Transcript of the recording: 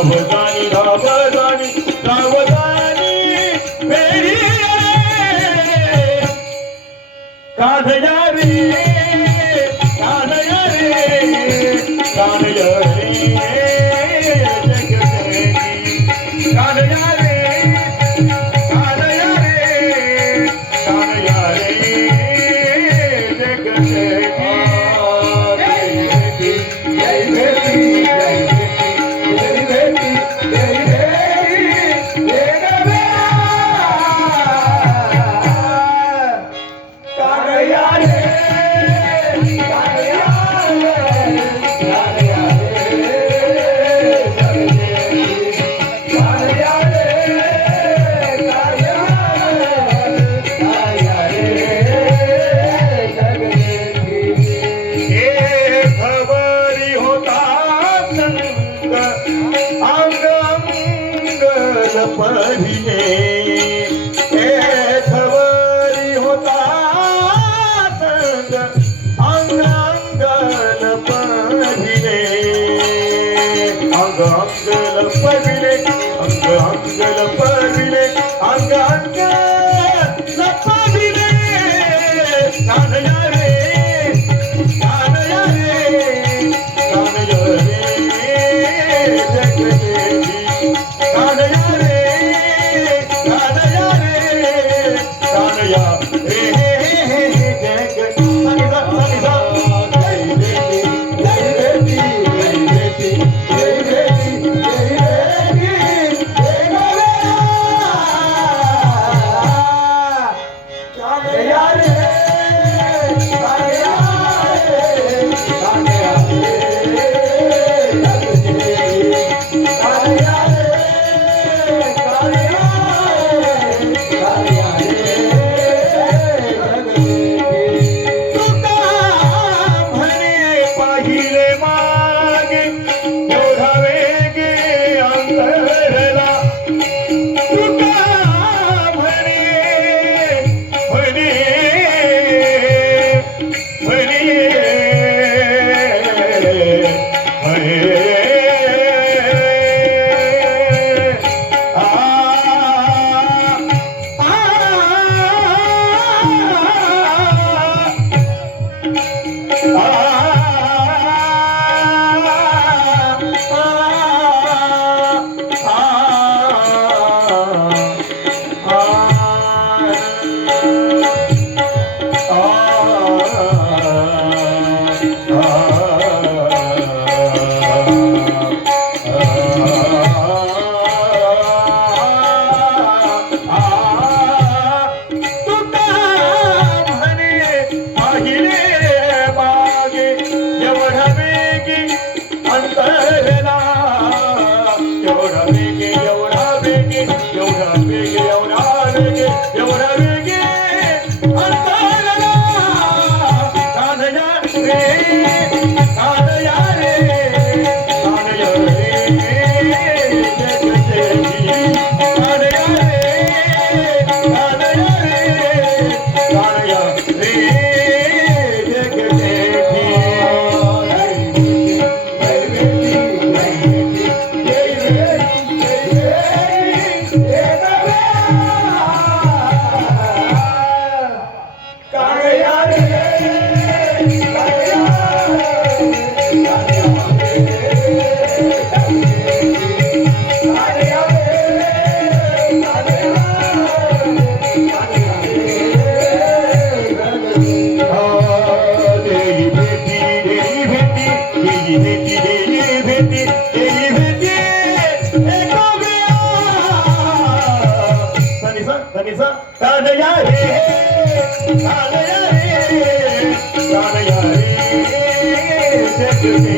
Oh, تنهي